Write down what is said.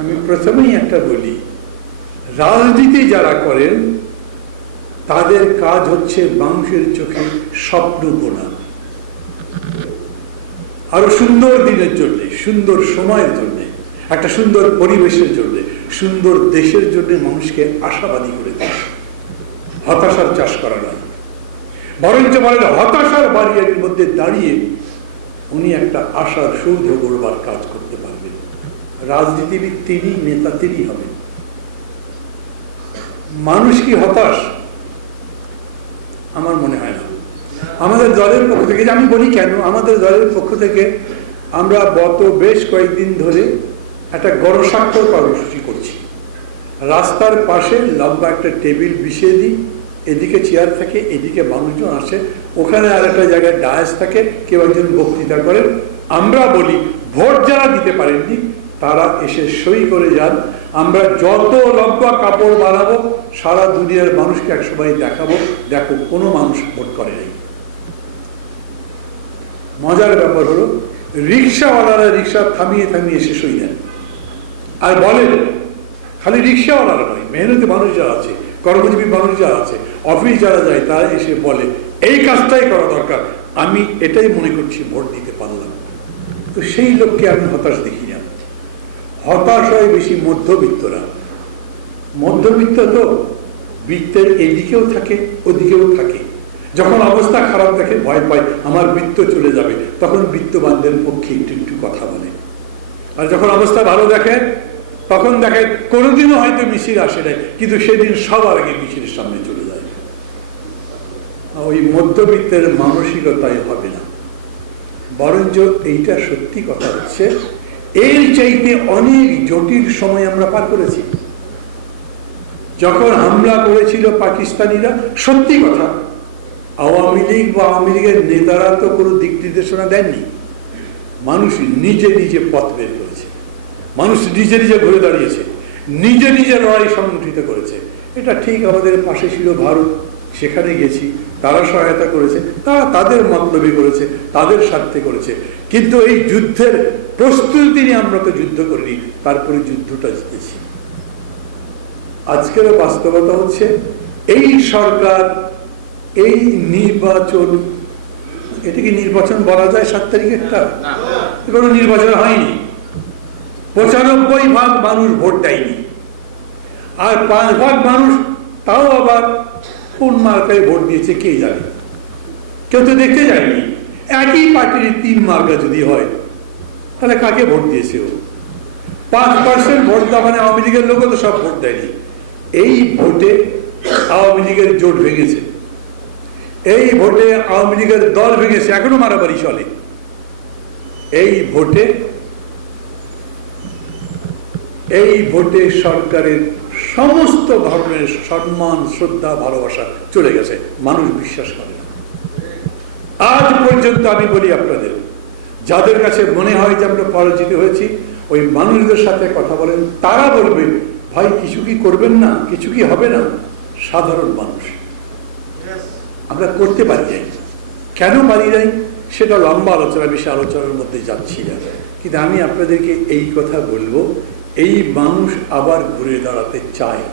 আমি প্রথমেই একটা বলি, রাজনীতি যারা করেন তাদের কাজ হচ্ছে মানুষের চোখে স্বপ্ন বোনা, আরো সুন্দর দিনের জন্য, সুন্দর সময়ের জন্য, একটা সুন্দর পরিবেশের জন্য, সুন্দর দেশের জন্য মানুষকে আশাবাদী করে দেয়। হতাশার চাষ করা নয়, বরঞ্চ বলেন হতাশার বাড়ির মধ্যে দাঁড়িয়ে উনি একটা আশার সৌধ গড়বার কাজ করতে পারবেন। রাজনীতিবিদ তিনি, নেতা তিনি হবেন। মানুষ কি হতাশ? আমার মনে হয় না। আমাদের দলের পক্ষ থেকে, আমি বলি কেন, আমাদের দলের পক্ষ থেকে আমরা গত বেশ কয়েকদিন ধরে একটা গণস্বাক্ষর কর্মসূচি করছি। রাস্তার পাশে লম্বা একটা টেবিল বিছিয়ে দিই, এদিকে চেয়ার থাকে, এদিকে মানুষজন আসে, ওখানে আর একটা জায়গায় ডায়াস থাকে, কেউ একজন বক্তৃতা করেন। আমরা বলি ভোট যারা দিতে পারেননি তারা এসে সই করে যান। আমরা যত লম্বা কাপড় বানাবো সারা দুনিয়ার মানুষকে একসময় দেখাবো, দেখো কোনো মানুষ ভোট করে নাই। মজার ব্যাপার হলো রিক্সাওয়ালারা রিক্সা থামিয়ে থামিয়ে এসে সই দেন আর বলেন, খালি রিক্সাওয়ালারা নয়, মেহনতি মানুষ যারা আছে, কর্মজীবী মানুষ যারা আছে, অফিস যারা যায়, তারা এসে বলে এই কাজটাই করা দরকার, আমি এটাই মনে করছি ভোট দিতে পারলাম। তো সেই লোককে আমি হতাশ দেখি না। হতাশ হয় বেশি মধ্যবিত্তরা। মধ্যবিত্ত তো বৃত্তের এদিকেও থাকে ওদিকেও থাকে। যখন অবস্থা খারাপ দেখে ভয় পায় আমার বৃত্ত চলে যাবে, তখন বৃত্তবানদের পক্ষে একটু একটু কথা বলে। আর যখন অবস্থা ভালো দেখে তখন দেখে কোনোদিনও হয়তো মিছিল আসে নাই, কিন্তু সেদিন সবার আগে মিছিলের সামনে চলে যায়। ওই মধ্যবিত্তের মানসিকতাই হবে না। বরঞ্চ এইটা সত্যি কথা হচ্ছে, এর চাইতে অনেক জটিল সময় আমরা পার করেছি। যখন হামলা করেছিল পাকিস্তানিরা, সত্যি কথা আওয়ামী লীগ বা আওয়ামী লীগের নেতারা তো কোনো দিক নির্দেশনা দেননি। মানুষ নিজে নিজে পথ বের করেছে, মানুষ নিজে নিজে ঘুরে দাঁড়িয়েছে, নিজে নিজে লড়াই সংগঠিত করেছে। এটা ঠিক আমাদের পাশে ছিল ভারত, সেখানে গেছি, তারা সহায়তা করেছে, তারা তাদের মতলবি করেছে, তাদের স্বার্থে করেছে। কিন্তু এই যুদ্ধের প্রস্তুতি নিয়ে আমরা তো যুদ্ধ করিনি, তারপরে যুদ্ধটা জিতেছি। আজকেরও বাস্তবতা হচ্ছে এই সরকার, এই নির্বাচন, এটা কি নির্বাচন বলা যায় 7 তারিখেরটা? কোনো নির্বাচন হয়নি। 95% মানুষ ভোট দেয়নি, আর 5% মানুষ তাও আবার কোন মার্কায় ভোট দিয়েছে কে জানে, কেউ তো দেখতে যায়নি। একই পার্টির 3 মার্কা যদি হয় তাহলে কাকে ভোট দিয়েছে ও? 5% ভোট দেওয়া মানে আওয়ামী লীগের লোকও তো সব ভোট দেয়নি। এই ভোটে আওয়ামী লীগের জোট ভেঙেছে, এই ভোটে আওয়ামী লীগের দল ভেঙেছে, এখনো মারামারি চলে। এই ভোটে সরকারের সমস্ত ধরনের সম্মান, শ্রদ্ধা, ভালোবাসা চলে গেছে, মানুষ বিশ্বাস করে না। আজ পর্যন্ত আমি বলি আপনাদের, যাদের কাছে মনে হয় যে আমরা পরাজিত হয়েছি, ওই মানুষদের সাথে কথা বলেন, তারা বলবে ভাই কিছু কি করবেন না, কিছু কি হবে না? সাধারণ মানুষ আমরা করতে পারি নাই। কেন পারি নাই সেটা লম্বা আলোচনা, বেশি আলোচনার মধ্যে যাচ্ছি না। কিন্তু আমি আপনাদেরকে এই কথা বলবো, এই মানুষ আবার ঘুরে দাঁড়াতে চায়।